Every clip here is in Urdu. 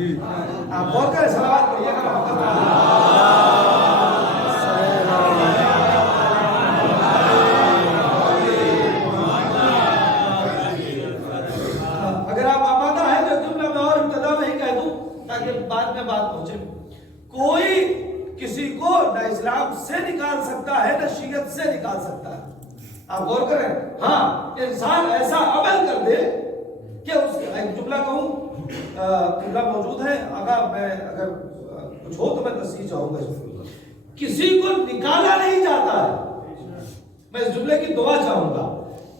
آپ غور کریں، صلوات پڑھیے گا اگر آپ آمادہ ہیں تو جملہ میں اور ابتدا میں ہی کہہ دوں تاکہ بعد میں بات پہنچے. کوئی کسی کو نہ اسلام سے نکال سکتا ہے نہ شیعت سے نکال سکتا ہے. آپ غور کریں. ہاں انسان ایسا عمل کر دے کہ اس ایک جملہ کہوں، جملہ موجود ہے آقا، میں اگر کچھ ہو تو میں تصحیح چاہوں گا. کسی کو نکالا نہیں جاتا ہے، میں اس جملے کی دعا چاہوں گا.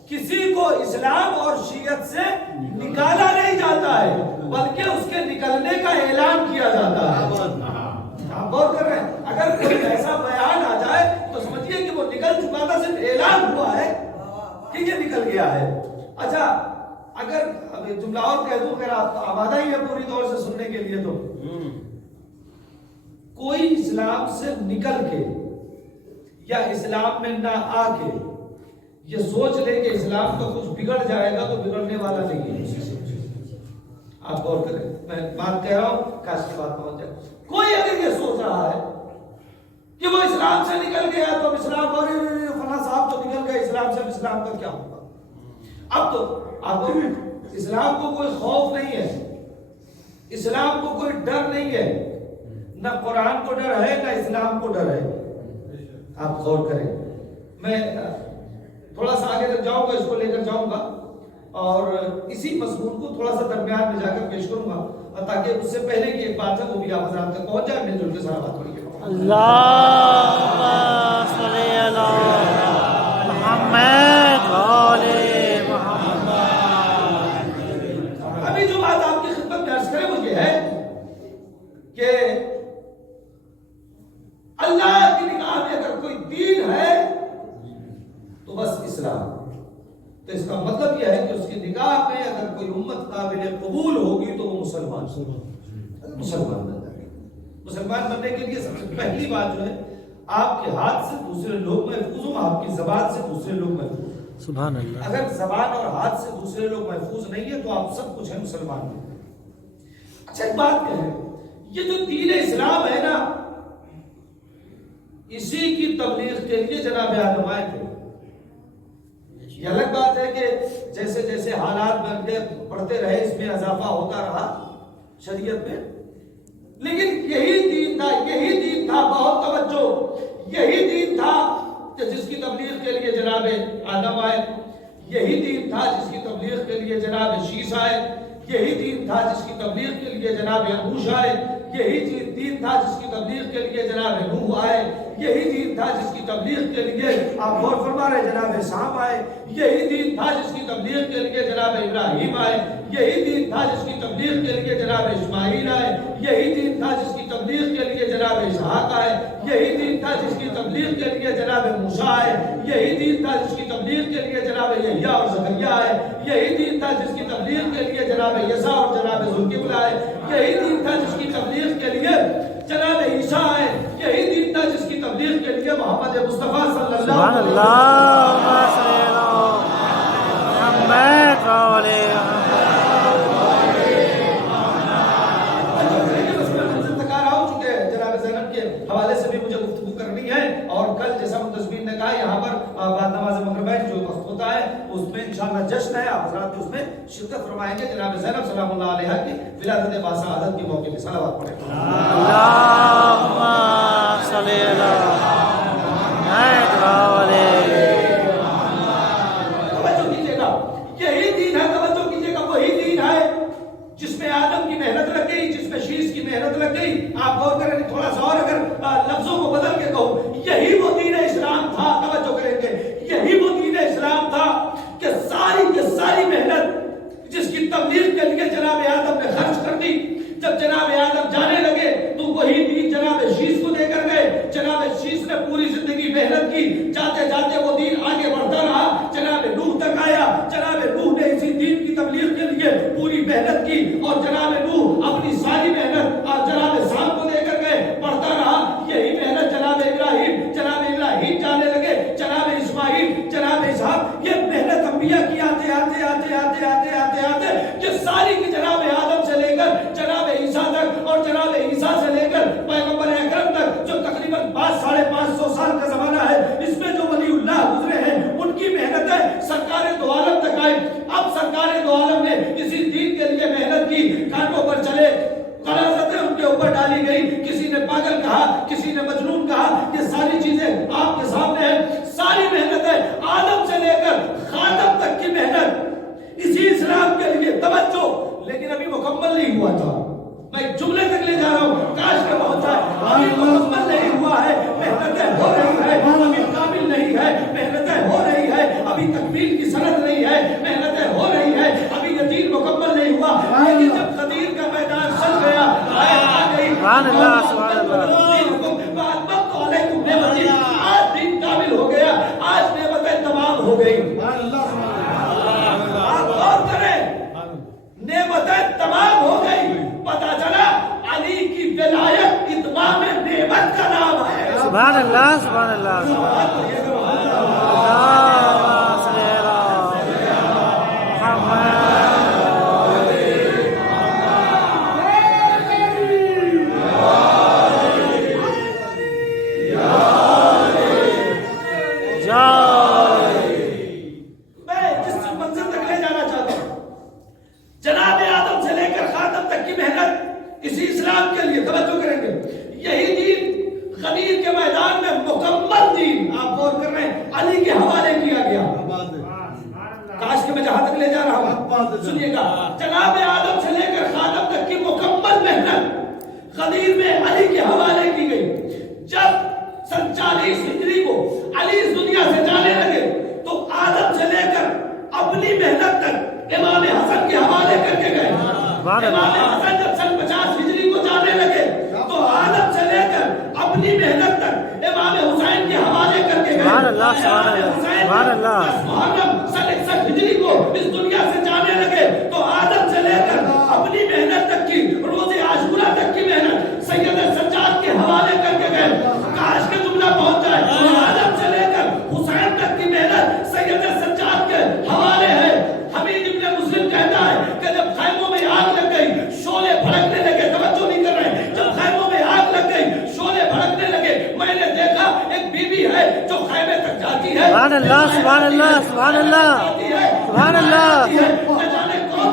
کسی کو اسلام اور شیعت سے نکالا نہیں جاتا ہے بلکہ اس کے نکلنے کا اعلان کیا جاتا ہے. آپ غور کر رہے ہیں. اگر کوئی ایسا بیان آ جائے تو سمجھیے کہ وہ نکل چکا تھا، صرف اعلان ہوا ہے کہ یہ نکل گیا ہے. اچھا اگر اب جملہ اور کہہ دوں، اگر آپ آمادہ ہی ہے پوری طور سے سننے کے لیے، تو کوئی اسلام سے نکل کے یا اسلام میں نہ آ کے یہ سوچ لے کہ اسلام کا کچھ بگڑ جائے گا تو بگڑنے والا نہیں ہے. آپ غور کریں، میں بات کہہ رہا ہوں کاش کی بات پہنچ جائے. کوئی اگر یہ سوچ رہا ہے کہ وہ اسلام سے نکل گیا تو اسلام، اور فلاں صاحب تو نکل گئے اسلام سے، اسلام کا کیا ہوگا؟ اب تو آپ کو اسلام کو کوئی خوف نہیں ہے، اسلام کو کوئی ڈر نہیں ہے، نہ قرآن کو ڈر ہے نہ اسلام کو ڈر ہے. آپ غور کریں. میں تھوڑا سا آگے تک جاؤں گا، اس کو لے کر جاؤں گا اور اسی مضمون کو تھوڑا سا درمیان میں جا کر پیش کروں گا تاکہ اس سے پہلے کی ایک بات ہے وہ بھی آپ حضرات تک پہنچ جائے. مل جل کے سارا بات پڑھیے. اللہم صلی علی محمد وآلِ محمد. ابھی جو بات آپ کی خدمت میں عرض کرے وہ یہ ہے کہ اللہ کی نگاہ میں اگر کوئی دین ہے تو بس اسلام. تو اس کا مطلب یہ ہے کہ اس کی نگاہ میں اگر کوئی امت قابل قبول ہوگی تو وہ مسلمان بن جائے گی. مسلمان بننے کے لیے سب سے پہلی بات جو ہے، آپ کے ہاتھ سے دوسرے لوگ محفوظ ہوں، آپ کی زبان سے دوسرے لوگ محفوظ ہوں. سبحان اللہ. اگر زبان اور ہاتھ سے دوسرے لوگ محفوظ نہیں ہے تو آپ سب کچھ ہیں مسلمان ہیں. اچھا ایک بات کیا ہے، یہ جو دین اسلام ہے نا، اسی کی تبلیغ کے لیے جناب آدم آئے تھے. یہ الگ بات ہے کہ جیسے جیسے حالات بڑھتے رہے اس میں اضافہ ہوتا رہا شریعت میں، لیکن یہی دین تھا. بہت توجہ، یہی دین تھا کہ جس کی تبلیغ کے لیے جناب آدم آئے. یہی دین تھا جس کی تبلیغ کے لیے جناب شیس آئے. یہی دین تھا جس کی تبلیغ کے لیے جناب انوش آئے. یہی دین تھا جس کی تبلیغ کے لیے جناب نوح آئے. یہی دین تھا جس کی تبلیغ کے لیے آپ غور فرما رہے جناب سام آئے. یہی دین تھا جس کی تبلیغ کے لیے جناب ابراہیم آئے. یہی دین تھا جس کی تبلیغ کے لیے جناب اسماعیل آئے. یہی دین تھا جس کی تبلیغ کے لیے جناب اسحاق آئے. یہی دین تھا جس کی تبلیغ کے لیے جناب موسیٰ آئے. یہی دین تھا جس کی تبلیغ کے لیے جناب یحییٰ اور زکریا آئے. یہی دین تھا جس کی تبلیغ کے لیے جناب یسوع اور جناب ذوالکفل آئے. یہی دین تھا جس کی تبلیغ کے لیے جناب عیسیٰ آئے. یہی دین تھا جس کی تبلیغ کے لیے محمد مصطفیٰ صلی اللہ علیہ وسلم. حوالے سے بھی مجھے گفتگو کرنی ہے اور کل جیسا منتظمین نے کہا یہاں پر بعد نماز مغربین جو وقت ہوتا ہے اس میں انشاءاللہ جشن ہے، آپ حضرات اس میں شرکت فرمائیں گے. جناب زینب سلام اللہ علیہا کی ولادت باسعادت کے موقع پہ صلوات پڑھیں. اللہم صلی علی محمد وآلِ محمد. توجہ کیجئے گا، یہی دین ہے، توجہ کیجئے گا، وہی دین ہے جس میں آدم کی محنت لگ گئی، جس میں شیس کی محنت لگ گئی. آپ غور کریں، تھوڑا سا اور اگر لفظوں کو بدل کے کہو، یہی وہ دین اسلام تھا. توجہ کریں گے، یہی وہ دین اسلام تھا کہ ساری کی ساری محنت جس کی تبلیغ کے لیے جناب آدم نے خرچ کر دی. جب جناب آدم جانے لگے تو وہی دین جناب شیس کو دے کر گئے. جناب شیس نے پوری زندگی محنت کی، جاتے جاتے وہ دین آگے بڑھتا رہا، جناب نوح تک آیا. جناب نوح نے اسی دین کی تبلیغ کے لیے پوری محنت کی اور جناب نوح اپنی ساری محنت جناب سام کو دے کر گئے، بڑھتا رہا. یہی محنت جناب ابراہیم جانے لگے، جناب اسماعیل، جناب اسحاق. یہ محنت انبیاء کی آتے آتے آتے آتے آتے آتے آتے یہ ساری کی جناب آدم سے لے کر جناب عیسیٰ نہیں ہوا تھا. میں جملے تک لے جا رہا ہوں. کاش کے بہت ہے ابھی مکمل نہیں ہوا ہے, محنتیں ہو رہی ہے, ابھی کامل نہیں ہے, محنتیں ہو رہی ہے, ابھی تکمیل کی سند نہیں ہے, محنتیں ہو رہی ہے, ابھی یہ دین مکمل نہیں ہوا. لیکن جب غدیر کا میدان چل گیا, آیت آ گئی, سبحان اللہ, سبحان اللہ. آج دین کامل ہو گیا, آج نعمتیں تمام ہو گئی. آپ غور کریں, نعمتیں تمام ہو گئی. پتا چلا علی کی ولایت اتمام نعمت کا نام ہے. سبحان اللہ, سبحان اللہ, سبحان اللہ. اللہم صلی علی محمد. میں جس منزل تک لے جانا چاہتا ہوں, جناب آدم سے لے کر خاتم تک کی محنت اسی اسلام کے لیے. توجہ کریں گے, یہی دین غدیر کے میدان میں مکمل دین, آپ غور کر رہے ہیں, علی کے حوالے کیا گیا. کاش کہ میں جہاں تک لے جا رہا ہوں سنیے گا, جناب آدم سے لے کر خاتم تک کی مکمل محنت غدیر میں علی کے حوالے کی گئی. جب سن 40 ہجری کو علی اس دنیا سے جانے لگے تو آدم سے لے کر اپنی محنت تک امام حسن کے حوالے کر کے گئے. امام حسن جب سن 50 ہجری کو جانے لگے تو آدم سے لے کر اپنی محنت تک امام حسین کے حوالے کر کے گئے. سبحان اللہ, سبحان اللہ, سبحان اللہ. محرم سن 61 ہجری کو اس دنیا سے جانے لگے تو آدم سے لے کر اپنی محنت تک کی, روز عاشورہ تک کی محنت سید سجاد کے حوالے کر کے گئے. کاش کے جملہ پہنچ جائے, آدم سے لے کر حسین تک کی محنت سید سجاد کے حوالے ہے. حمید ابن مسلم کہتا ہے کہ جب خیموں میں آگ لگ گئی, شعلے بھڑکنے لگے, توجہ نہیں کر رہے, جب خیموں میں آگ لگ گئی, شعلے بھڑکنے لگے, میں نے دیکھا ایک بی بی ہے جو خیمے تک جاتی ہے. سبحان اللہ, سبحان اللہ, سبحان اللہ, سبحان اللہ. نہ جانے کون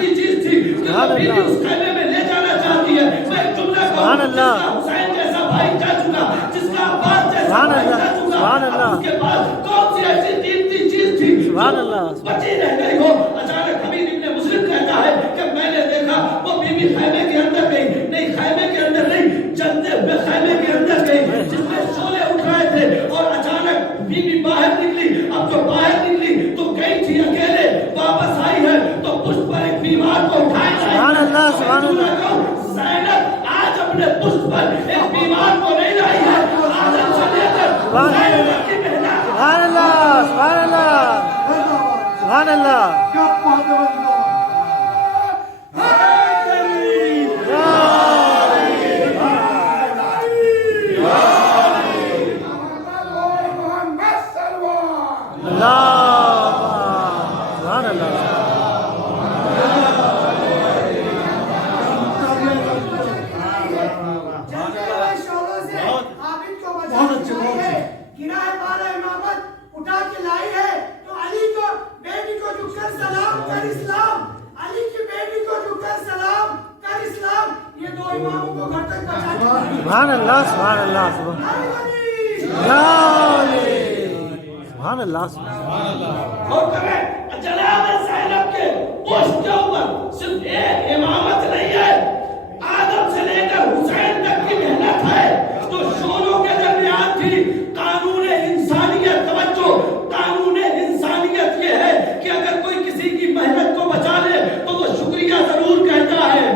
سی چیز تھی کہ وہ بی بی اس خیمے میں لے جانا چاہتی ہے. میں ایک جملہ سبحان کہوں, اللہ. جس کا حسین جیسا بھائی جا چکا, جس کا عباس جیسا سبحان بھائی اللہ, جا چکا, سبحان اللہ. اس کے پاس کون سی ایسی قیمتی چیز تھی سبحان اللہ. بچی رہ گئی ہو. اچانک حمید ابن مسلم کہتا ہے کہ میں نے دیکھا وہ بی بی خیمے کے اندر گئی, نہیں خیمے کے اندر نہیں, جلتے ہوئے خیمے کے اندر گئی جس میں شعلے اٹھ رہے تھے, اور اچانک بی بی باہر نکلی. اب جو باہر نکلی تو گئی تھی اکیلے, واپس آئی ہے تو پشت پر ایک بیمار کو اٹھائے. سبحان اللہ, سبحان اللہ. زینب آج اپنے پشت پر ایک بیمار کو نہیں لائی ہے, آدم سے لے کر حسین تک کی محنت. سبحان اللہ, سبحان اللہ, سبحان اللہ. سبحان اللہ, سبحان اللہ, سبحان اللہ, سبحان اللہ. غور کریں, جناب زینب کے پشت کے اوپر صرف ایک امامت نہیں ہے, آدم سے لے کر حسین تک کی محنت ہے جو شولوں کے درمیان تھی. قانون انسانیت, توجہ, قانون انسانیت یہ ہے کہ اگر کوئی کسی کی محنت کو بچا لے تو وہ شکریہ ضرور کہتا ہے.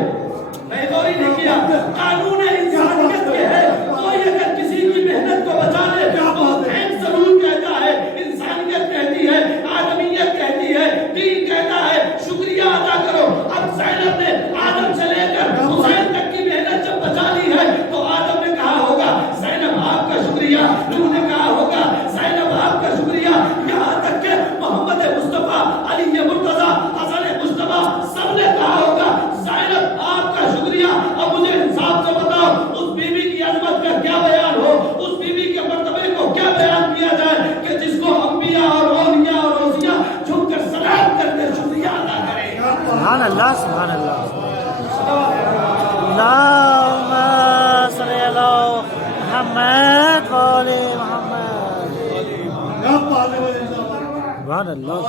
میں غور ہی نہیں کیا, قانون انسانیت یہ ہے, کوئی اگر کسی کی محنت کو بچا لے تو وہ تھینکس ضرور کہتا ہے. انسانیت کہتی ہے, آدمیت کہتی ہے, دین کہتا ہے شکریہ ادا کرو. اب زینب نے آدم سے لے کر حسین تک کی محنت جب بچا لی ہے تو آدم نے کہا ہوگا زینب آپ کا شکریہ, نوح نے کہا ہوگا زینب آپ کا شکریہ, یہاں تک کہ محمد مصطفیٰ, علی مرتضیٰ, حسن مصطفیٰ, سب نے کہا ہوگا زینب آپ کا شکریہ. اب مجھے انصاف سے بتاؤ, اس بیوی کی عظمت کا کیا بیان ہو, اس بیوی کے مرتبے کو کیا بیان کیا جائے کہ جس کو انبیاء اور اولیاء اور اوصیاء جھک کر سلام کرتے شکریہ ادا کریں. سبحان اللہ, سبحان اللہ. اللہم صلی علی محمد و آل محمد. سبحان اللہ,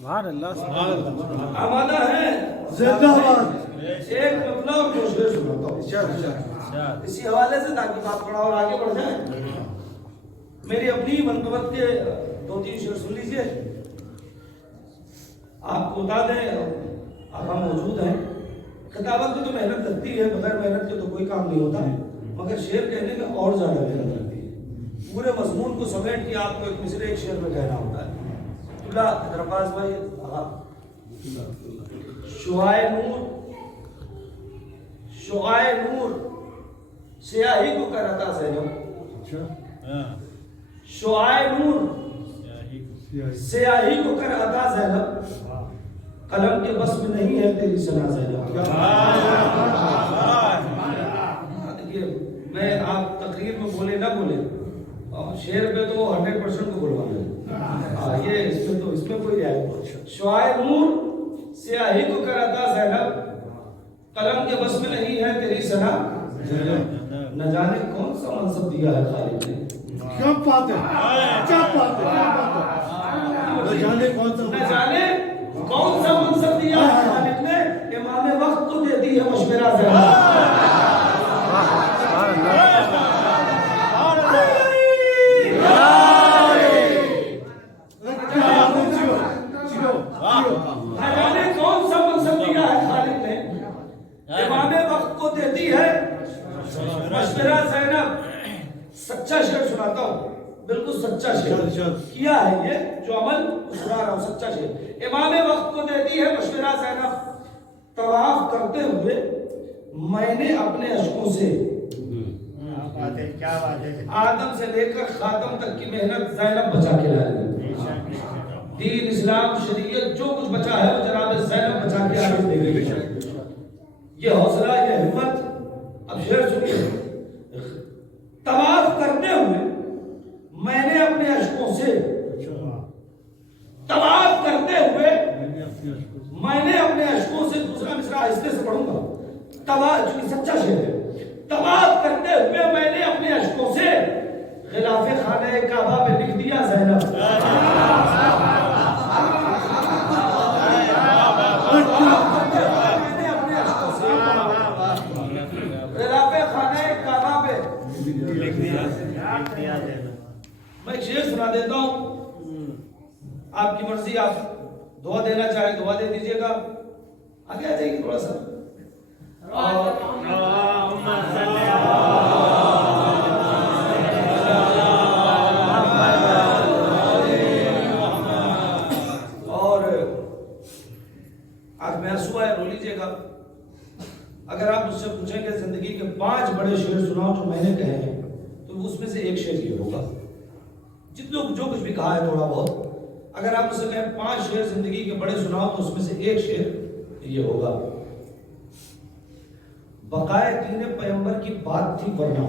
سبحان اللہ. آمادہ ہے زندہ باد. ایک مطلب اور دو شعر سناتا ہوں اسی حوالے سے تاکہ بات تھوڑا اور آگے بڑھ جائے. میری اپنی منقبت کے 2-3 شعر سن لیجئے. آپ کو بتا دیں اب ہم موجود ہیں. کتابت میں تو محنت لگتی ہے, بغیر محنت کے تو کوئی کام نہیں ہوتا, مگر شعر کہنے میں اور زیادہ محنت لگتی ہے. پورے مضمون کو سمیٹ کے آپ کو ایک مصرے ایک شعر میں کہنا ہوتا ہے. درخواست بھائی شعائے نور سیاہی کو کر عطا زینب. شعائے نور سیاہی کو کر عطا زینب, قلم کے بس میں نہیں ہے تیری ثنا زینب. دیکھیے میں آپ تقریر میں بولے نہ بولے, شعر پہ تو 100% کو بولوا لیں. یہ اس میں کوئی رعایت. شعائے نور سیاہی کو کر عطا زینب, قلم کے بس میں نہیں ہے تیری ثنا زینب. نہ جانے کون سا منصب دیا ہے خالق نے. کیا بات ہے, کیا بات ہے, نہ جانے کون سا منصب دیا ہے خالق نے. امام وقت کو دیتی ہے مشورہ زینب. مشورہ زینب. سچا شعر سناتا ہوں, بالکل سچا شعر کیا ہے یہ جو عمل سنا رہا ہوں, سچا شعر. امام وقت کو دیتی ہے مشورہ زینب, طواف کرتے ہوئے میں نے اپنے اشکوں سے. آدم سے لے کر خاتم تک کی محنت زینب بچا کے لائی. دین اسلام شریعت جو کچھ بچا ہے وہ جناب زینب بچا کے آگے دے گئی. یہ حوصلہ, یہ ہمت. اب شعر سنیے. طواف کرتے ہوئے میں نے اپنے اشکوں سے, طواف کرتے ہوئے میں نے اپنے اشکوں سے. دوسرا مصرع آہستہ سے پڑھوں گا. طواف, جو سچا شعر ہے. طواف کرتے ہوئے میں نے اپنے اشکوں سے غلاف خانہ کعبہ پہ لکھ دیا زینب. میں ایک شعر سنا دیتا ہوں, آپ کی مرضی, آپ دعا دینا چاہیں دعا دے دیجئے گا. آگے آ جائیے تھوڑا سا. اور آج محسوس ہے, رو لیجئے گا. اگر آپ مجھ سے پوچھیں کہ زندگی کے 5 بڑے شعر سناؤ جو میں نے کہے ہیں, تو اس میں سے ایک شعر یہ ہوگا. جو کچھ بھی کہا ہے تھوڑا بہت, اگر آپ مجھ سے کہیں 5 شعر زندگی کے بڑے سناؤ تو اس میں سے ایک شعر یہ ہوگا. بقائے دین پیغمبر کی بات تھی ورنہ.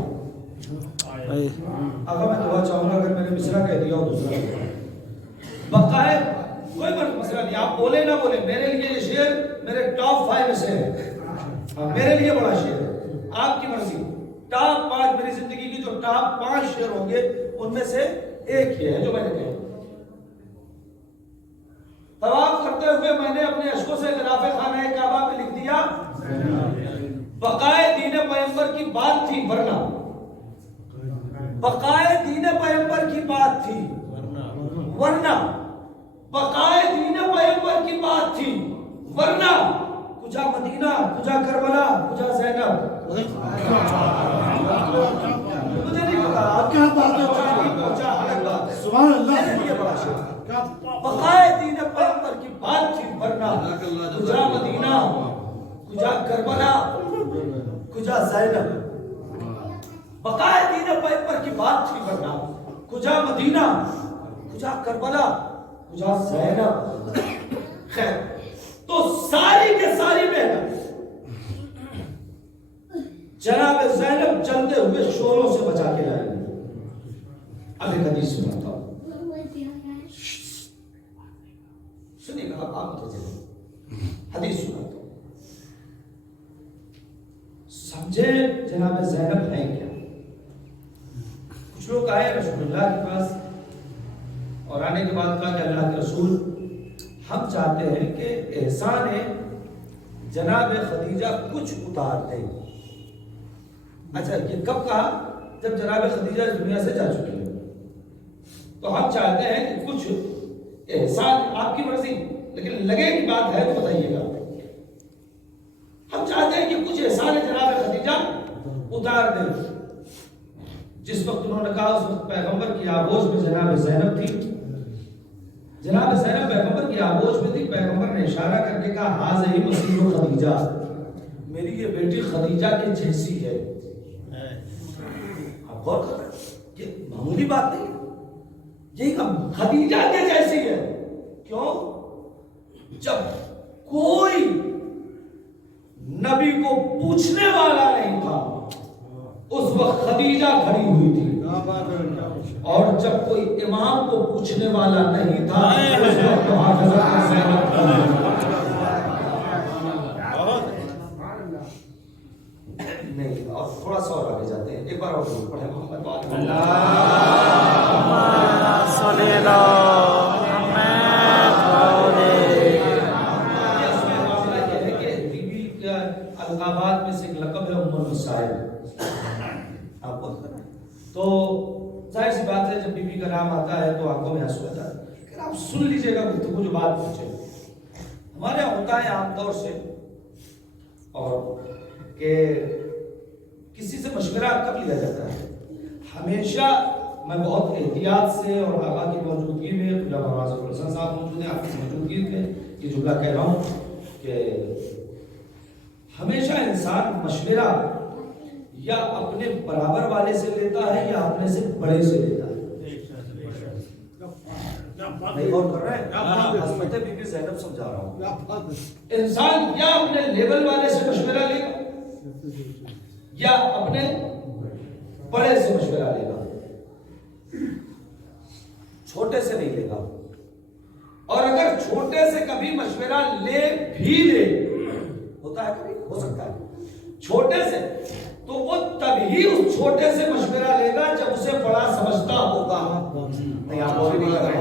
اگر میں دعا چاہوں گا, اگر میں نے مصرع کہہ دیا ہو دوسرا بقائے, کوئی مسئلہ نہیں, آپ بولے نہ بولے, میرے لیے یہ شعر میرے ٹاپ 5 میں سے ہے. میرے لیے بڑا شعر ہے, آپ کی مرضی. ٹاپ 5 میری زندگی کی جو ٹاپ 5 شعر ہوں گے ان میں سے ایک یہ ہے جو میں نے کہا. طواف کرتے ہوئے میں نے اپنے اشکوں سے غلاف خانہ کعبہ پہ لکھ دیا بقائے دین پیغمبر کی بات تھی ورنہ. بقائے دین پیغمبر کی بات تھی ورنہ. بقائے دین پیغمبر کی بات تھی ورنہ. کجا مدینہ, کجا کربلا, کجا زینب. مجھے نہیں پتا آپ کیا بات ہے. سبحان اللہ. بقائے دین پیغمبر کی بات تھی ورنہ. کجا مدینہ, کجا کربلا, کجا زینب. بقائے دین پیغمبر کی بات تھی ورنہ. کجا مدینہ, کجا کربلا, کجا زینب. خیر, تو ساری کے ساری محنت جناب زینب چلتے ہوئے شوروں سے بچا کے لائیں گے. اب ایک حدیث سناتا ہوں, سنیے گا آپ حدیث سناتا ہوں, سمجھے جناب زینب ہیں کیا. کچھ لوگ آئے رسول اللہ کے پاس اور آنے کے بعد کہا کہ اللہ کے رسول ہم چاہتے ہیں کہ احسان جناب خدیجہ کچھ اتار دیں. اچھا یہ کب کہا؟ جب جناب خدیجہ اس دنیا سے جا چکی ہے. تو ہم چاہتے ہیں کہ کچھ احسان، آپ کی مرضی لیکن لگے کی بات ہے تو بتائیے گا. ہم چاہتے ہیں کہ کچھ احسان جناب خدیجہ اتار دیں. جس وقت انہوں نے کہا اس وقت پیغمبر کی آغوش میں جناب زینب تھی. جناب زینب پیغمبر کی آغوش میں تھی. پیغمبر نے اشارہ کر کے کہا ہاذہ مسیح خدیجہ، میری یہ بیٹی خدیجہ کے جیسی ہے. آپ غور کر رہے ہیں یہ معمولی بات نہیں ہے. یہی خدیجہ کے جیسی ہے. کیوں؟ جب کوئی نبی کو پوچھنے والا نہیں تھا اس وقت خدیجہ کھڑی ہوئی تھی، اور جب کوئی امام کو پوچھنے والا نہیں تھا اس وقت حضرت زینب نہیں. اور تھوڑا سا اور آگے جاتے ہیں، ایک بار اور پڑھیں محمد القابات میں سے ایک لقب ہے ام المصائب. آپ کو تو ظاہر سی بات ہے جب بی بی کا نام آتا ہے تو آنکھوں میں آنسو آتا ہے. لیکن آپ سن لیجئے گا گفتگو جو بات پوچھے. ہمارے یہاں ہوتا ہے عام طور سے اور کہ کسی سے مشورہ کب لیا جاتا ہے؟ ہمیشہ میں بہت احتیاط سے اور آقا کی موجودگی میں علامہ راضی الحسن صاحب موجود ہیں، آپ کی موجودگی میں یہ جملہ کہہ رہا ہوں کہ ہمیشہ انسان مشورہ یا اپنے برابر والے سے لیتا ہے یا اپنے سے بڑے سے لیتا ہے. نہیں غور کر رہے ہیں؟ حضرت بی بی زینب سمجھا رہا ہوں. انسان یا اپنے لیول والے سے مشورہ لے گا یا اپنے بڑے سے مشورہ لے گا، چھوٹے سے نہیں لے گا. اور اگر چھوٹے سے کبھی مشورہ لے بھی لے، ہوتا ہے کبھی، ہو سکتا ہے چھوٹے سے، تو وہ تبھی اس چھوٹے سے مشورہ لے گا جب اسے بڑا سمجھتا ہوگا. نہیں آپ اور نہیں کر رہے.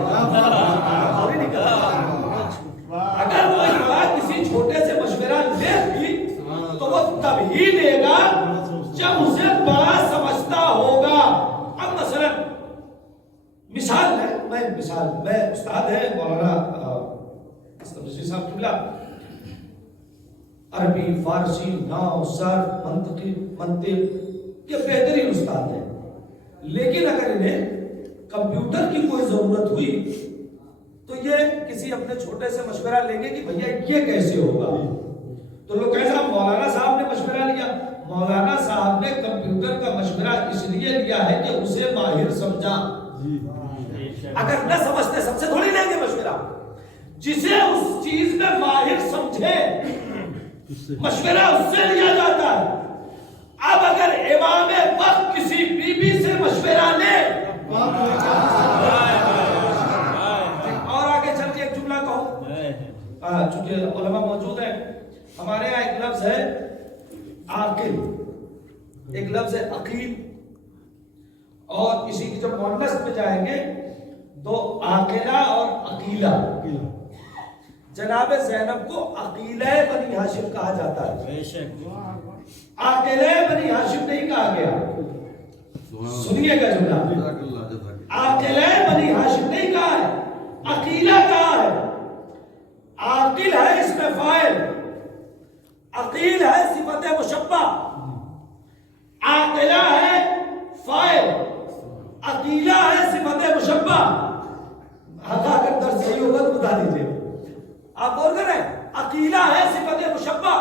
اگر وہ بڑا کسی چھوٹے سے مشورہ لے بھی تو وہ تبھی لے گا جب اسے بڑا سمجھتا ہوگا. اب مثلا مثال ہے، میں استاد ہے مولانا اسلم رضوی صاحب قبلہ، عربی، فارسی، نحو، صرف، منطق کے بہترین استاد ہیں. لیکن اگر انہیں کمپیوٹر کی کوئی ضرورت ہوئی تو یہ کسی اپنے چھوٹے سے مشورہ لیں گے کہ بھیا یہ کیسے ہوگا. تو لوگ کہیں صاحب مولانا صاحب نے مشورہ لیا. مولانا صاحب نے کمپیوٹر کا مشورہ اس لیے لیا ہے کہ اسے ماہر سمجھا. اگر نہ سمجھتے سب سے تھوڑی لیں گے مشورہ. جسے اس چیز میں ماہر سمجھے مشورہ اس سے لیا جاتا ہے. اب اگر امام وقت کسی بی بی سے مشورہ لے، اور آگے چل کے ایک جملہ کہوں چونکہ علماء موجود ہیں. ہمارے یہاں ایک لفظ ہے عاقل، ایک لفظ ہے عقیل، اور کسی کی جب مؤنث میں جائیں گے تو عاقلہ اور عقیلہ. جناب زینب کو عقیلہ بنی ہاشم کہا جاتا ہے، عاقلہ بنی ہاشم نہیں کہا گیا. سنیے گا جملہ، عاقلہ بنی ہاشم نہیں کہا ہے، عقیلہ کہا ہے. عاقل ہے اس میں فاعل، عقیل ہے صفت مشبہ. عاقلہ ہے فاعل، عقیلہ ہے صفت مشبہ. اگر درس صحیح ہوگا تو بتا دیجیے. آپ بول کر رہے ہیں عقیلہ ہے صفت مشبہ.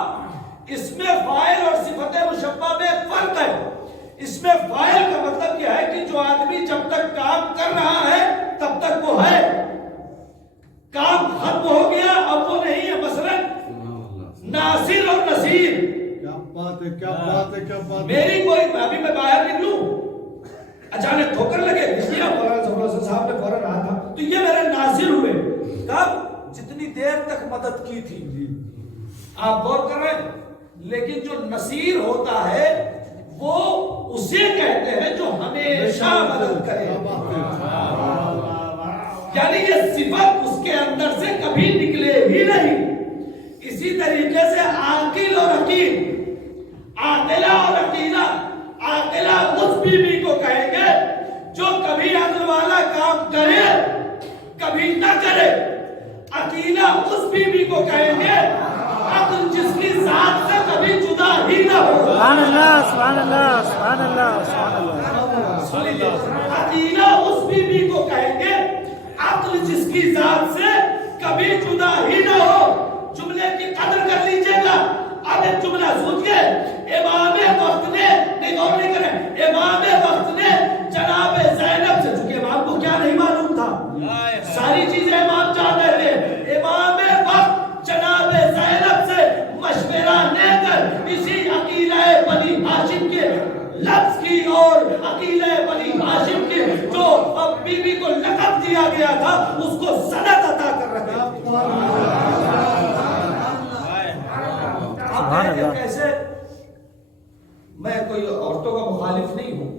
اس میں فاعل اور صفت مشبہ میں فرق ہے. اس میں فاعل کا مطلب یہ ہے کہ جو آدمی جب تک کام کر رہا ہے تب تک وہ ہے، کام ختم ہو گیا اب وہ نہیں ہے. مثلا ناصر اور نصیر. کیا بات ہے، کیا بات ہے، کیا بات ہے. میری کوئی ابھی میں باہر نکلوں اچانک ٹھوکر لگے کیا مولانا ظفر الحسن صاحب نے فوراً آیا تھا تو یہ میرے ناصر ہوئے. کب؟ جتنی دیر تک مدد کی تھی. آپ غور کر رہے ہیں. لیکن جو نصیر ہوتا ہے وہ اسے کہتے ہیں جو ہمیشہ مدد کرے. یعنی یہ صفت اس کے اندر سے کبھی نکلے ہی نہیں. اسی طریقے سے عاقل اور عقیل، عاقلہ اور عقیلہ، عاقلہ اس بیوی کو کہیں گے جو کبھی عقل والا کام کرے کبھی نہ کرے. عقیلہ اس بیوی کو کہیں گے عقل جس کی ذات سے کبھی جدا ہی نہ ہو. سبحان اللہ سبحان اللہ سبحان اللہ سبحان اللہ. سنیے، عقیلہ اس بیوی کو کہیں گے عقل جس کی ذات سے کبھی جدا ہی نہ ہو. جملے کی قدر کر لیجئے گا. اب ایک جملہ سوچ کے امام وقت نے غور نہیں کریں، امام وقت نے جناب زینب سے، چونکہ امام کو کیا نہیں معلوم تھا، ساری چیزیں امام جان رہے تھے. امام وقت جناب زینب سے مشورہ لے کر اسی عقیلہ بنی ہاشم کے لفظ کی اور عقیلہ بنی ہاشم کے جو بیوی کو لقب دیا گیا تھا اس کو سند عطا کر رکھا. کیسے؟ میں کوئی عورتوں کا مخالف نہیں ہوں،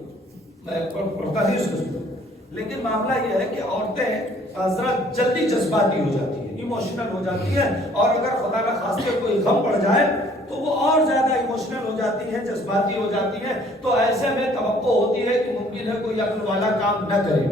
میں پڑھتا نہیں اس کو، لیکن معاملہ یہ ہے کہ عورتیں ذرا جلدی جذباتی ہو جاتی ہیں، ایموشنل ہو جاتی ہیں، اور اگر خدا نہ خواستہ کوئی غم پڑ جائے تو وہ اور زیادہ ایموشنل ہو جاتی ہیں، جذباتی ہو جاتی ہیں. تو ایسے میں توقع ہوتی ہے کہ ممکن ہے کوئی عقل والا کام نہ کرے.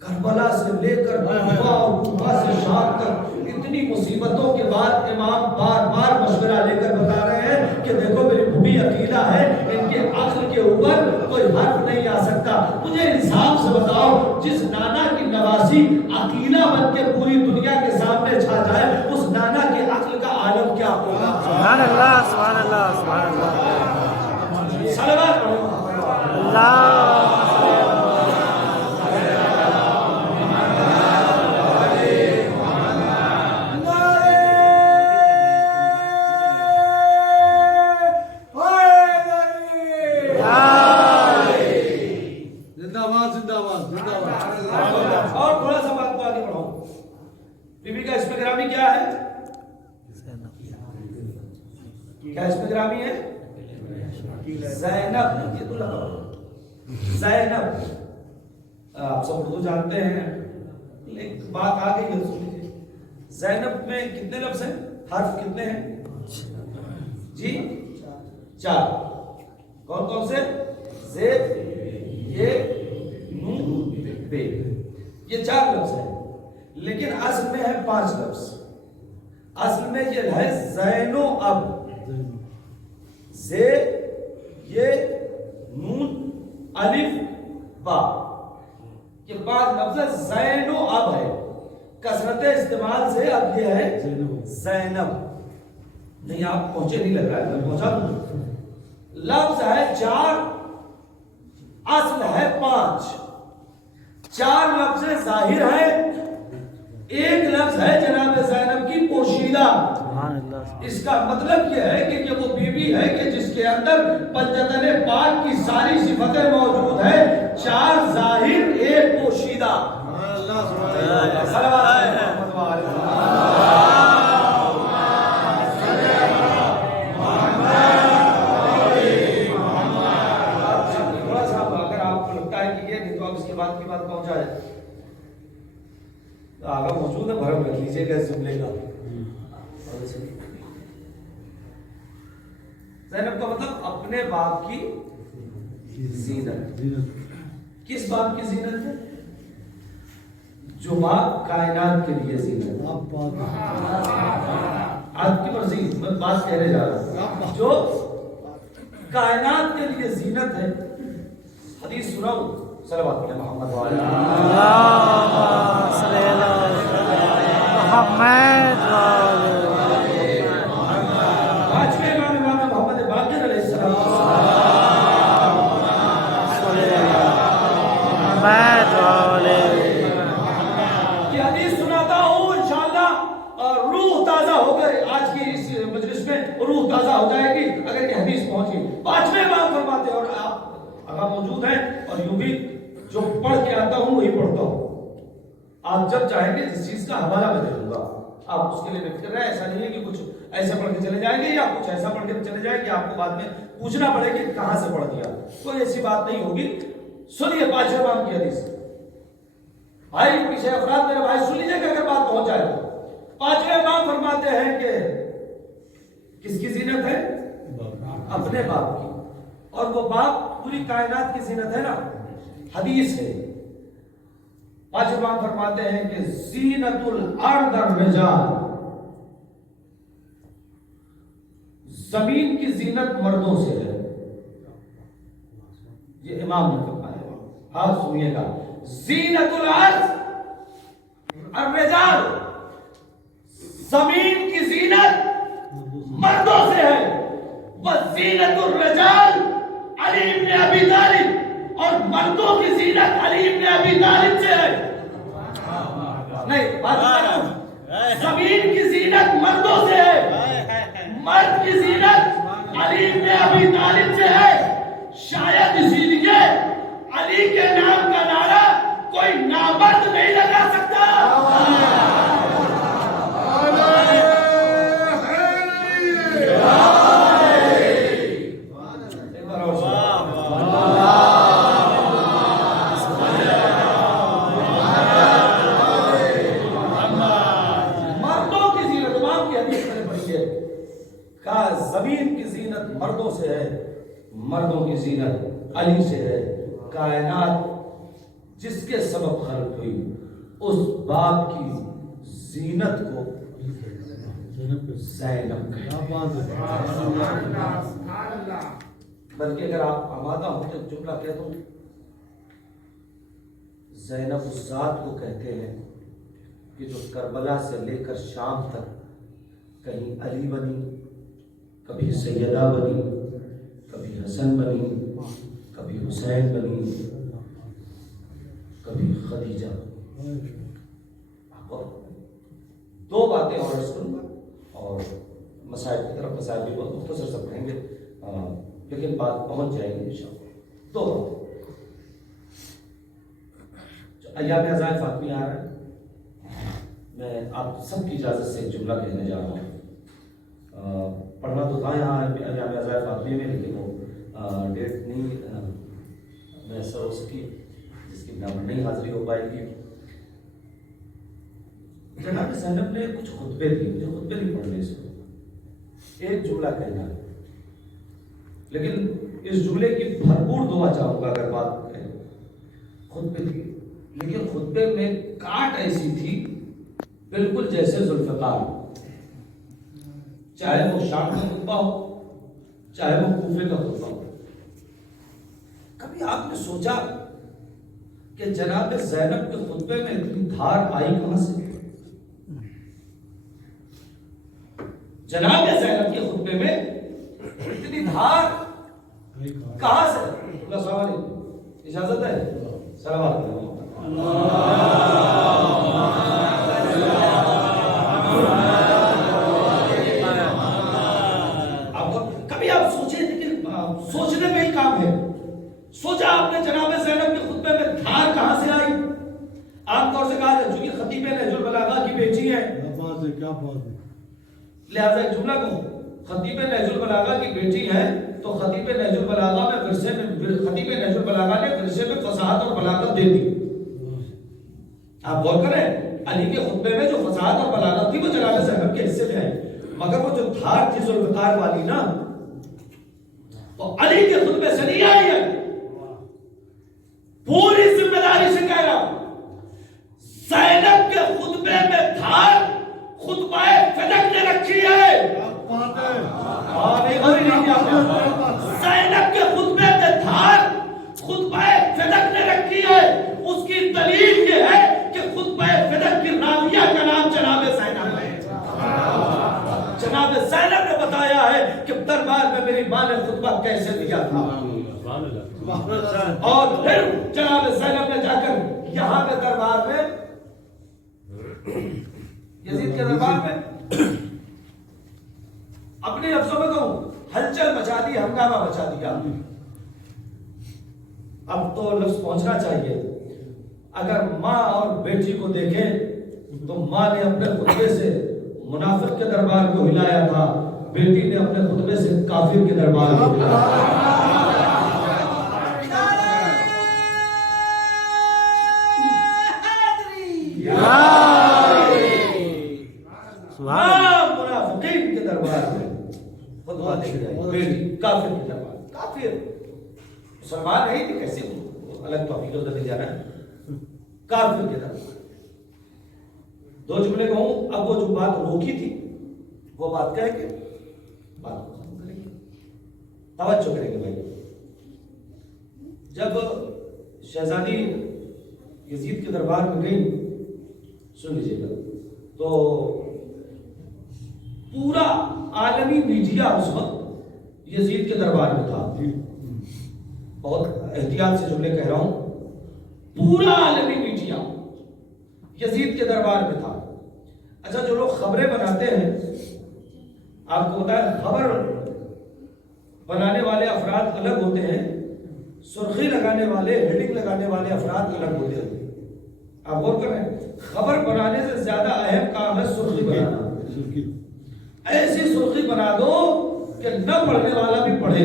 کربلا سے لے کر کوفہ سے شام تک اتنی مصیبتوں کے بعد امام بار بار مشورہ لے کر بتا رہے ہیں کہ دیکھو میری بھوبی عقیلہ ہے، ان کے عقل کے اوپر کوئی حرف نہیں آ سکتا. مجھے انصاف سے بتاؤ، جس نانا کی نواسی عقیلہ بن کے پوری دنیا کے سامنے چھا جائے، اس نانا کے عقل کا عالم کیا ہوگا؟ سبحان اللہ سبحان اللہ سبحان اللہ. صلوات پڑھو. اللہ زینب. یہ تو لگا زینب، آپ سب اردو جانتے ہیں، ایک بات آ گئی ہے، سن لیجیے. زینب میں کتنے لفظ ہیں؟ حرف کتنے ہیں جی؟ 4. کون کون سے؟ زید، یہ، نون، بے. یہ 4 لفظ ہیں، لیکن اصل میں ہے 5 لفظ. اصل میں یہ ہے زین و اب. زید، یہ، نون، الف، با، یہ 5 لفظ زین و اب ہے. کثرت استعمال سے اب یہ ہے زینب. نہیں آپ پہنچے نہیں لگ رہا ہے، میں پہنچا دوں. لفظ ہے 4، اصل ہے 5. 4 لفظ ظاہر ہے، ایک لفظ ہے جناب زینب کی پوشیدہ. اس کا مطلب یہ ہے کہ یہ وہ بیوی ہے کہ جس کے اندر پنجتن پاک کی ساری صفتیں موجود ہیں. 4 ظاہر، ایک پوشیدہ. اگر آپ کو لگتا ہے کہ یہ نہیں تو آپ اس کے بعد کی بات پہنچا ہے، آگا موجود ہے، بھرم رکھ لیجیے گا اس جملے کا. زینب کا مطلب اپنے باپ کی زینت. کس باپ کی زینت ہے؟ جو باپ کائنات کے لیے زینت. آپ کی مرضی، میں بات کہنے جا رہا ہوں. جو کائنات کے لیے زینت ہے. حدیث سناؤ، صلوات پڑھیں محمد والے محمد یہ حدیث سناتا ہوں انشاءاللہ روح تازہ ہو کر آج کی اس مجلس میں روح تازہ ہو جائے گی اگر یہ حدیث پہنچی. 5ویں بات فرماتے ہیں، اور آپ اگر موجود ہیں اور یوں بھی جو پڑھ کے آتا ہوں وہی پڑھتا ہوں. آپ جب چاہیں گے جس چیز کا حوالہ میں دے دوں گا، آپ اس کے لیے بے فکر رہے. ایسا نہیں ہے کہ کچھ ایسے پڑھ کے چلے جائیں گے یا کچھ ایسا پڑھ کے چلے جائیں گے آپ کو بعد میں پوچھنا پڑے کہ کہاں سے پڑھ دیا. کوئی ایسی بات نہیں ہوگی. سنیے 5ویں باب کی حدیث. بھائی پیچھے افراد میرے بھائی سن لیجیے کہ اگر بات پہنچ جائے تو پانچویں امام فرماتے ہیں کہ کس کی زینت ہے؟ اپنے باپ کی. اور وہ باپ پوری کائنات کی زینت ہے نا. حدیث ہے پانچویں امام فرماتے ہیں کہ زینت الارض الرجال، زمین کی زینت مردوں سے ہے. یہ امام نے فرمایا. آپ سنیے گا، زینت الارض الرجال، زمین کی زینت مردوں سے ہے. وزینت الرجال علی ابن ابی طالب، اور مردوں کی زینت علی ابن ابی طالب سے ہے. نہیں بات، زمین کی زینت مردوں سے ہے، مرد کی زینت علی ابن ابی طالب سے ہے. شاید اسی لیے علی کے نام کا نعرہ کوئی نامرد نہیں لگا سکتا. مردوں کی زینت، امام کی حدیث میں نے پڑھی ہے، کہا زمین کی زینت مردوں سے ہے، مردوں کی زینت علی سے ہے. کائنات جس کے سبب خلق ہوئی اس باپ کی زینت کو زینب کہا. بلکہ اگر آپ آمادہ ہوں تو جملہ کہہ دوں، زینب اس ذات کو کہتے ہیں کہ جو کربلا سے لے کر شام تک کہیں علی بنی، کبھی سیدہ بنی، کبھی حسن بنی، کبھی حسین بنی، کبھی خدیجہ. دو باتیں اور سنوں گا اور مسائل کی طرف، مسائل بھی بہت مختصر سے پڑھیں گے لیکن بات پہنچ جائے گی انشاءاللہ. دو ایام عزائے فاطمی آ رہا ہے، میں آپ سب کی اجازت سے ایک جملہ کہنے جا رہا ہوں. پڑھنا تو تھا یہاں ایام عزائے فاطمی میں، لیکن وہ ڈیٹ نہیں میسر ہو سکی، جس کی بنا پر نہیں حاضری ہو پائے گی. جناب زینب نے کچھ خطبے دیے، مجھے خطبے نہیں پڑھنے اس کو، ایک جملہ کہنا ہے، لیکن اس جملے کی بھرپور دعا چاہوں گا اگر بات کریں. خطبے دیے، لیکن خطبے میں کاٹ ایسی تھی بالکل جیسے ذوالفقار، چاہے وہ شام کا خطبہ ہو چاہے وہ کوفے کا خطبہ ہو. کبھی آپ نے سوچا کہ جناب زینب کے خطبے میں اتنی دھار آئی کہاں سے؟ جناب زینب کے خطبے میں اتنی دھار کہاں سے؟ السلام علیکم، اجازت ہے؟ سلامات علیکم. کبھی آپ سوچے کہ سوچنے میں ہی کام ہے. سوچا آپ نے جناب زینب کے خطبے میں دھار کہاں سے آئی؟ عام طور سے کہا جائے چونکہ خطیب نہج البلاغہ کی بیٹی ہے، لہذا ایک جملہ کہوں، خطیب نہج البلاغہ کی بیٹی ہے تو خطیب نہج البلاغہ میں ورثے میں، خطیب نہج البلاغہ نے ورثے میں فصاحت اور بلاغت دے دی. آپ غور کریں، علی کے خطبے میں جو فصاحت اور بلاغت تھی وہ جناب زینب کے حصے میں ہے، مگر وہ جو دھار تھی ذوالفقار والی نا، وہ علی کے خطبے سے نہیں آئی ہے. پوری ذمہ داری سے کہہ رہا ہوں، زینب کے خطبے میں دھار خطبہ فدق نے رکھی ہے. زینب کے خطبے میں دھار خطبہ فدق نے رکھی ہے. اس کی دلیل یہ ہے کہ خطبہ فدق کی راویہ کا نام جناب زینب ہے. جناب زینب نے بتایا ہے کہ دربار میں میری ماں نے خطبہ کیسے دیا تھا، اور پھر جناب زینب نے جا کر یہاں کے دربار میں، یزید کے دربار میں اپنے لفظوں میں کہوں ہلچل مچا دی، ہنگامہ مچا دیا. اب تو لفظ پہنچنا چاہیے. اگر ماں اور بیٹی کو دیکھیں تو ماں نے اپنے خطبے سے منافق کے دربار کو ہلایا تھا، بیٹی نے اپنے خطبے سے کافر کے دربار کو ہلایا. دربار میں خطبہ دے گئے، بیٹی کافر کے دربار، کافر مسلمان نہیں تھی، کیسے الگ توفیق ادھر نہیں جانا ہے، کافر کے دربار دو جملے کہوں، اب وہ جو بات روکی تھی وہ بات کہہ کے بات کو ختم کریں گے، توجہ کریں گے بھائی۔ جب شہزادی یزید کے دربار میں گئی، سن لیجیے گا، تو پورا عالمی میڈیا اس وقت یزید کے دربار میں تھا، بہت احتیاط سے جملے کہہ رہا ہوں، پورا عالمی میڈیا یزید کے دربار میں تھا۔ اچھا جو لوگ خبریں بناتے ہیں، آپ کو پتا ہے خبر بنانے والے افراد الگ ہوتے ہیں، سرخی لگانے والے، ہیڈنگ لگانے والے افراد الگ ہوتے ہیں۔ آپ غور کر رہے ہیں، خبر بنانے سے زیادہ اہم کام ہے سرخی بنانا۔ ایسی سرخی بنا دو کہ نہ پڑھنے والا بھی پڑھے۔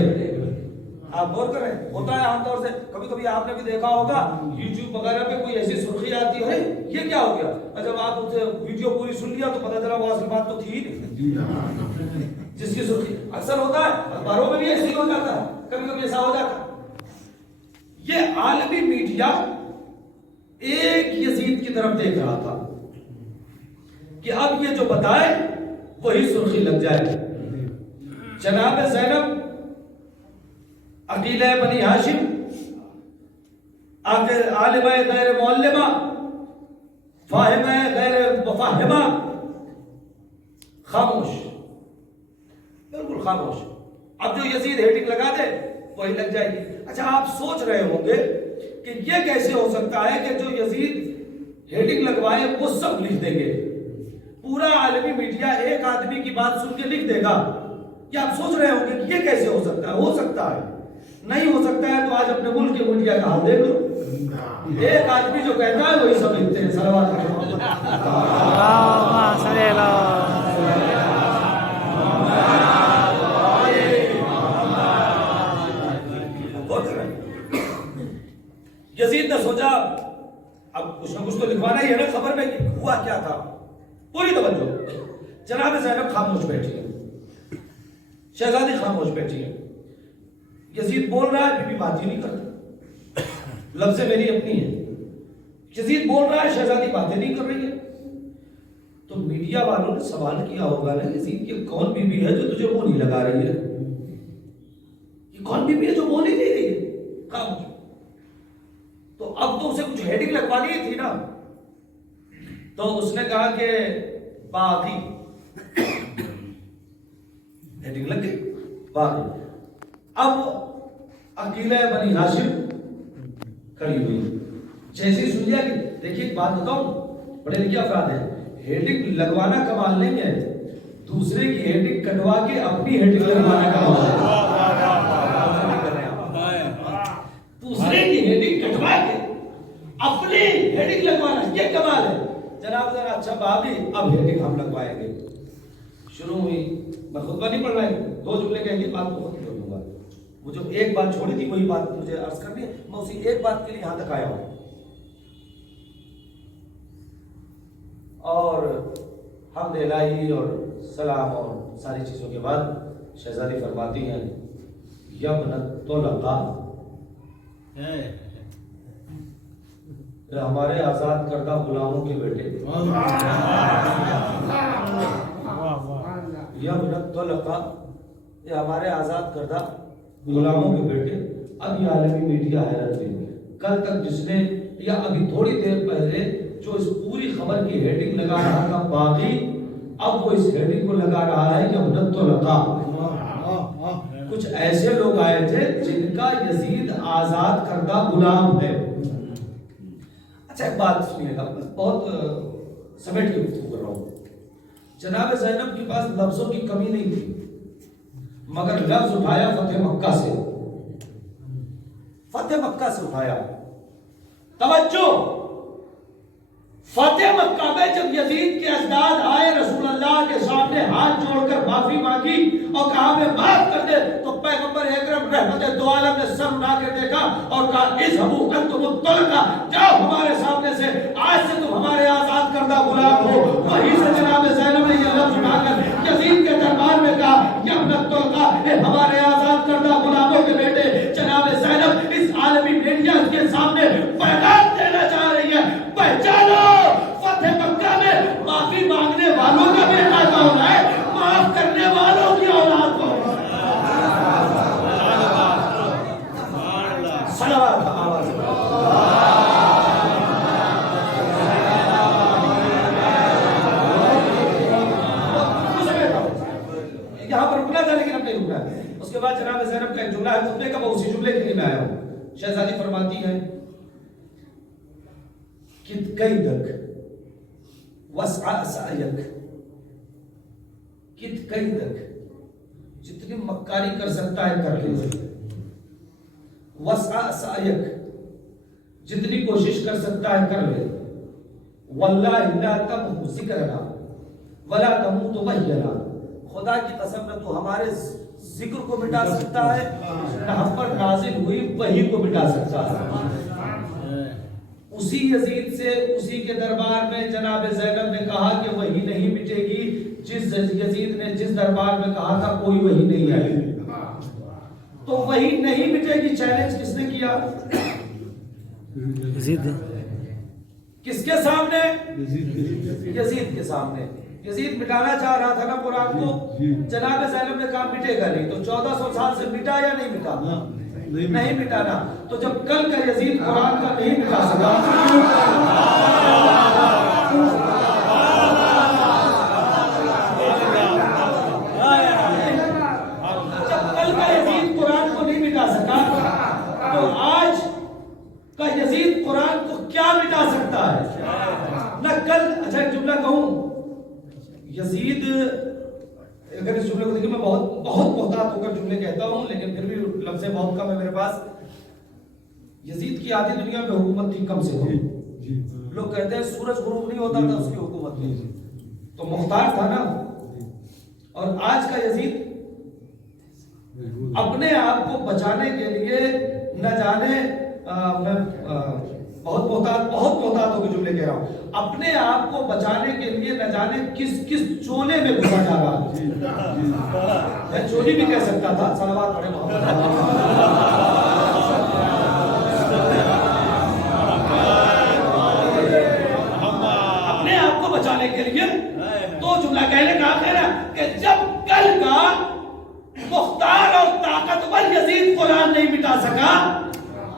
آپ غور کر رہے ہیں، ہوتا ہے عام طور سے، کبھی کبھی آپ نے بھی دیکھا ہوگا یوٹیوب وغیرہ پہ کوئی ایسی سرخی آتی ہے، یہ کیا ہو گیا، جب آپ اسے ویڈیو پوری سن لیا تو پتہ چلا وہ اصل بات تو تھی ہی نہیں، جس کی سرخی اکثر ہوتا ہے، اخباروں میں بھی ایسے ہی ہو جاتا ہے، کبھی کبھی ایسا ہو جاتا ہے۔ یہ عالمی میڈیا ایک یزید کی طرف دیکھ رہا تھا کہ اب یہ جو بتائے وہی سرخی لگ جائے۔ جناب زینب عقیلہ بنی ہاشم، عالمہ غیر معلمہ، فاہمہ غیر مفاہمہ، خاموش، بالکل خاموش۔ اب جو یزید ہیڈنگ لگا دے وہی لگ جائے گی۔ اچھا آپ سوچ رہے ہوں گے کہ یہ کیسے ہو سکتا ہے کہ جو یزید ہیڈنگ لگوائے وہ سب لکھ دیں گے، پورا عالمی میڈیا ایک آدمی کی بات سن کے لکھ دے گا؟ یہ آپ سوچ رہے ہوں گے کہ یہ کیسے ہو سکتا ہے؟ ہو سکتا ہے، نہیں ہو سکتا ہے تو آج اپنے ملک کے میڈیا کا حال دیکھ لو، ایک آدمی جو کہتا ہے وہی سب لکھتے ہیں۔ صلوات اللہم صلی اللہ یزید نے سوچا اب کچھ نہ کچھ تو لکھوانا ہی ہے نا خبر میں، ہوا کیا تھا، پوری توجہ۔ جناب زینب خاموش بیٹھی ہے، شہزادی خاموش بیٹھی ہے، یزید بول رہا ہے، بی بی بات ہی نہیں کرتی، لفظ میری اپنی ہے، یزید بول رہا ہے، شہزادی باتیں نہیں کر رہی ہے۔ تو میڈیا والوں نے سوال کیا ہوگا نا یزید کہ کون بی بی ہے جو تجھے منہ نہیں لگا رہی ہے، یہ کون بی بی ہے جو منہ نہیں دے رہی ہے، خاموش۔ تو اب تو اسے کچھ ہیڈنگ لگوانی ہی تھی نا، تو اس نے کہا کہ باغی، ہیڈنگ لگ گئی باغی۔ اب عقیلہ بنی ہاشم کھڑی ہوئی، جیسے ہی سن لیا کہ دیکھیے ایک بات بتاؤں، پڑھے لکھے افراد ہیں، ہیڈنگ لگوانا کمال نہیں ہے، دوسرے کی ہیڈنگ کٹوا کے اپنی ہیڈنگ لگوانا کمال ہے۔ دوسرے کی ہیڈنگ کٹوا کے اپنی ہیڈنگ لگوانا یہ کمال ہے۔ جناب ذرا اچھا بابی اب ہیڈنگ ہم لگوائیں گے۔ شروع ہوئی، میں خطبہ نہیں پڑھ رہا ہوں، دو جملے کہیں گے بات کو ختم کر دوں گا۔ وہ جو ایک بات چھوڑی تھی وہی بات مجھے عرض کرنی ہے، میں اسی ایک بات کے لیے یہاں تک آیا ہوں۔ اور حمد الہی اور سلام اور ساری چیزوں کے بعد شہزادی فرماتی ہیں، یبنۃ طلقاء، ہمارے آزاد کردہ غلاموں کے بیٹے، یبنۃ طلقاء، یہ ہمارے آزاد کردہ غلاموں کے بیٹے۔ اب یہ عالمی میڈیا حیرت میں، کل تک جس نے یا ابھی تھوڑی دیر پہلے جو اس پوری خبر کی ہیڈنگ لگا رہا تھا باغی، اب وہ اس ہیڈنگ کو لگا رہا ہے یبنۃ طلقاء۔ کچھ ایسے لوگ آئے تھے جن کا یزید آزاد کردہ غلام ہے۔ اچھا ایک بات سنیے گا، بہت سمیٹ کے گفتگو کر رہا ہوں۔ جناب زینب کے پاس لفظوں کی کمی نہیں تھی، مگر لفظ اٹھایا فتح مکہ سے، فتح مکہ سے اٹھایا۔ توجہ، فتح مکہ میں جب یزید کے اجداد آئے رسول اللہ کے سامنے ہاتھ جوڑ کر معافی مانگی اور کہا میں معاف کر دے، تو پیغمبر اکرم رحمت دو عالم نے سر اٹھا کے دیکھا اور کہا اذهبوا انتم الطلقاء، جاؤ ہمارے سامنے سے، آج سے تم ہمارے آزاد کردہ غلام ہو۔ وہیں سے جناب زینب نے یہ لفظ اٹھا کر یزید کے دربار میں یہ ہمارے آزاد کردہ غلاموں کے بیٹے جناب زینب اس عالمی میڈیا کے سامنے پیغام دینا چاہ رہی ہے، پہچانو فتح مکہ میں معافی مانگنے والوں کا بیٹا کون ہے، معاف کرنے والوں کی اولاد کون ہے۔ صلوات آواز یہاں پر رکنا تھا لیکن اب نہیں رکنا ہے۔ اس کے بعد جناب زینب کا ایک جملہ ہے خطبے کا، وہ اسی جملے کے لیے میں آیا ہوں۔ شہزادی فرماتی ہے کت کیدک وسع سعیک، کت کیدک، جتنی مکاری کر سکتا ہے کر لے، وسع سعیک، جتنی کوشش کر سکتا ہے کر لے، واللہ لا تمحو ذکرنا ولا تموت وحینا، خدا کی قسم نہ تو ہمارے ذکر کو مٹا سکتا ہے نہ ہم پر نازل ہوئی وحی کو مٹا سکتا ہے۔ اسی یزید سے اسی کے دربار میں جناب زینب نے کہا کہ وحی نہیں مٹے گی، جس یزید نے جس دربار میں کہا تھا کوئی وحی نہیں آئی، تو وحی نہیں مٹے گی چیلنج کس نے کیا؟ یزید کس کے سامنے؟ یزید کے سامنے۔ یزید مٹانا چاہ رہا تھا نا قرآن کو، جناب زینب نے کہا مٹے گا نہیں، تو 1400 سال سے مٹا یا نہیں مٹا؟ نہیں مٹانا۔ تو جب کل کا یزید قرآن کا نہیں مٹا سکا، جب کل کا یزید قرآن کو نہیں مٹا سکا، تو آج کا یزید قرآن کو کیا مٹا سکتا ہے؟ نہ کل، اچھا ایک جملہ کہوں، یزید، اگر اس جملے کو دیکھیں، میں بہت محتاط ہو کر جملے کہتا ہوں لیکن پھر بھی لفظیں بہت کم ہے میرے پاس۔ یزید کی آدھی دنیا میں حکومت تھی کم سے کم، لوگ کہتے ہیں سورج غروب نہیں ہوتا تھا اس کی حکومت میں، تو مختار تھا نا۔ اور آج کا یزید اپنے آپ کو بچانے کے لیے نہ جانے، میں بہت محتاط ہو کے جملے کہہ رہا ہوں، اپنے آپ کو بچانے کے لیے نہ جانے کس چولے میں گھسا جا رہا ہے۔ میں چولی بھی کہہ سکتا تھا، صلوات پڑھے محمد۔ اپنے آپ کو بچانے کے لیے تو جملہ کہنے کا آخر ہے کہ جب کل کا مختار اور طاقتور یزید قرآن نہیں مٹا سکا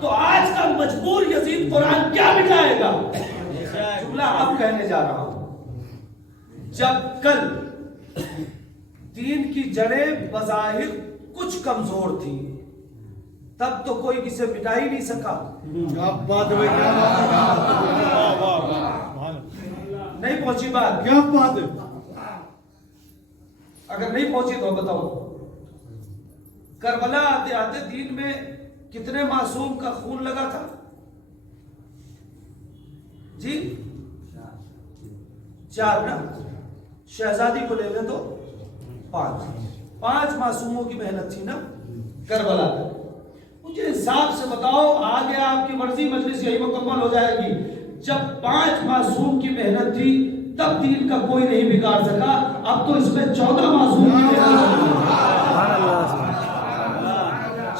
تو آج کا مجبور یزید قرآن کیا مٹائے گا؟ جملہ اب کہنے جا رہا ہوں، جب کل دین کی جڑیں بظاہر کچھ کمزور تھی تب تو کوئی کسے مٹا ہی نہیں سکا۔ نہیں پہنچی بات؟ کیا بات ہے؟ اگر نہیں پہنچی تو بتاؤ، کربلا آتے آتے دین میں کتنے معصوم کا خون لگا تھا جی؟ 4 نا، شہزادی کو لے لیں تو 5 معصوموں کی محنت تھی نا کربلا میں۔ مجھے حساب سے بتاؤ، آگے آپ کی مرضی، مجلس یہی مکمل ہو جائے گی، جب 5 معصوم کی محنت تھی تب دین کا کوئی نہیں بگاڑ سکا، اب تو اس میں 14 معصوم کی محنت تھی،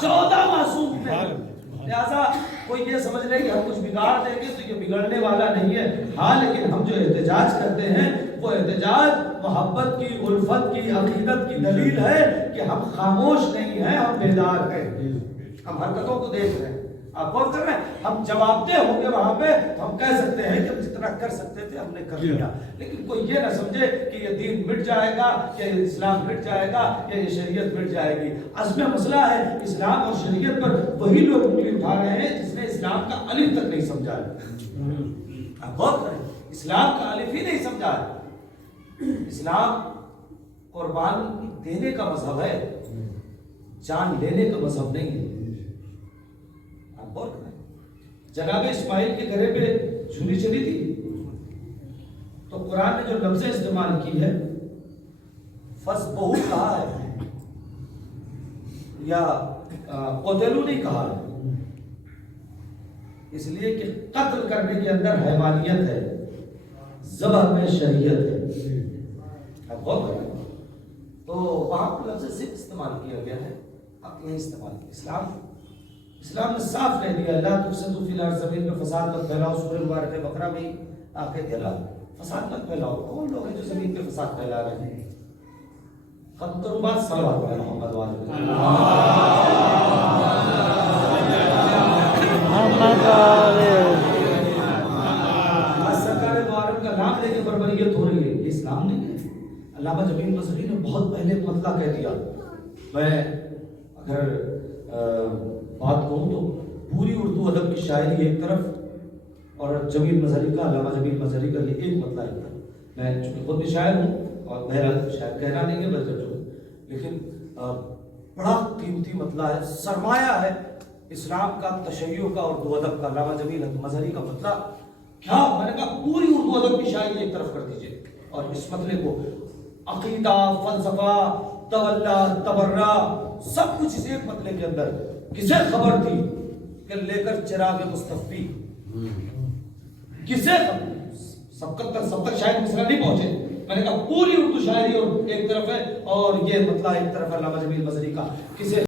14 معصوم کی محنت۔ لہذا کوئی یہ سمجھ لے کہ ہم کچھ بگاڑ دیں گے تو یہ بگڑنے والا نہیں ہے۔ ہاں لیکن ہم جو احتجاج کرتے ہیں وہ احتجاج محبت کی، الفت کی، عقیدت کی دلیل ہے کہ ہم خاموش نہیں ہیں، ہم بیدار ہیں، ہم حرکتوں کو دیکھ رہے ہیں۔ آپ غور کر رہے ہیں، ہم جواب دہ ہوں گے وہاں پہ تو ہم کہہ سکتے ہیں کہ ہم جتنا کر سکتے تھے ہم نے کر لیا، لیکن کوئی یہ نہ سمجھے کہ یہ دین مٹ جائے گا، یا یہ اسلام مٹ جائے گا، یا یہ شریعت مٹ جائے گی۔ عزم مسئلہ ہے، اسلام اور شریعت پر وہی لوگ انگلی اٹھا رہے ہیں جس نے اسلام کا الف تک نہیں سمجھا ہے۔ آپ غور کریں، اسلام کا الف ہی نہیں سمجھا ہے۔ اسلام قربان دینے کا مذہب ہے، جان لینے کا مذہب نہیں ہے۔ جناب اسماعیل کے گھرے پہ چھری چلی تھی تو قرآن نے جو لفظ استعمال کی ہے، فَذْبَحُوهُ کہا ہے یا قتلوا نہیں کہا ہے، اس لیے کہ قتل کرنے کے اندر حیوانیت ہے، ذبح میں شریعت ہے۔ اب غور کریں تو وہاں پر لفظ ضد استعمال کیا گیا ہے، حق نہیں استعمال کیا۔ اسلام نے صاف کہہ دیا لا تفسدوا فی الارض، زمین میں فساد مت پھیلاؤ۔ سورہ مبارکہ بقرہ میں آخر دیا فساد مت پھیلاؤ۔ کون لوگ ہیں جو زمین پہ فساد پھیلا رہے ہیں؟ ختم کروں بات، صلوات علی محمد وعلی سرکار دو عالم کا نام لے کے بربریت ہو رہی ہے، یہ اسلام نہیں ہے۔ علامہ جمیل مظہری نے بہت پہلے مطلع کہہ دیا۔ میں اگر بات کہوں تو پوری اردو ادب کی شاعری ایک طرف اور جمیل مظہری کا، علامہ جمیل مظہری کا یہ ایک مطلع ایک طرف۔ میں چونکہ خود بھی شاعر ہوں اور بہرحال شاعر کہنا نہیں ہے بلکہ جو، لیکن بڑا قیمتی مطلع ہے، سرمایہ ہے اسلام کا، تشیع کا اور اردو ادب کا۔ علامہ جمیل مظہری کا مطلع کیا، میں نے کہا پوری اردو ادب کی شاعری ایک طرف کر دیجئے اور اس مطلع کو عقیدہ، فلسفہ، تولا، تبرہ، سب کچھ اس ایک مطلع کے اندر۔ کسے خبر تھی کہ لے کر چراغ مصطفی، کسے سب تک شاید مصرع نہیں پہنچے۔ میں نے کہا پوری اردو شاعری اور ایک طرف ہے اور یہ مطلع ایک طرف علامہ جمیل مظہری کا، کسے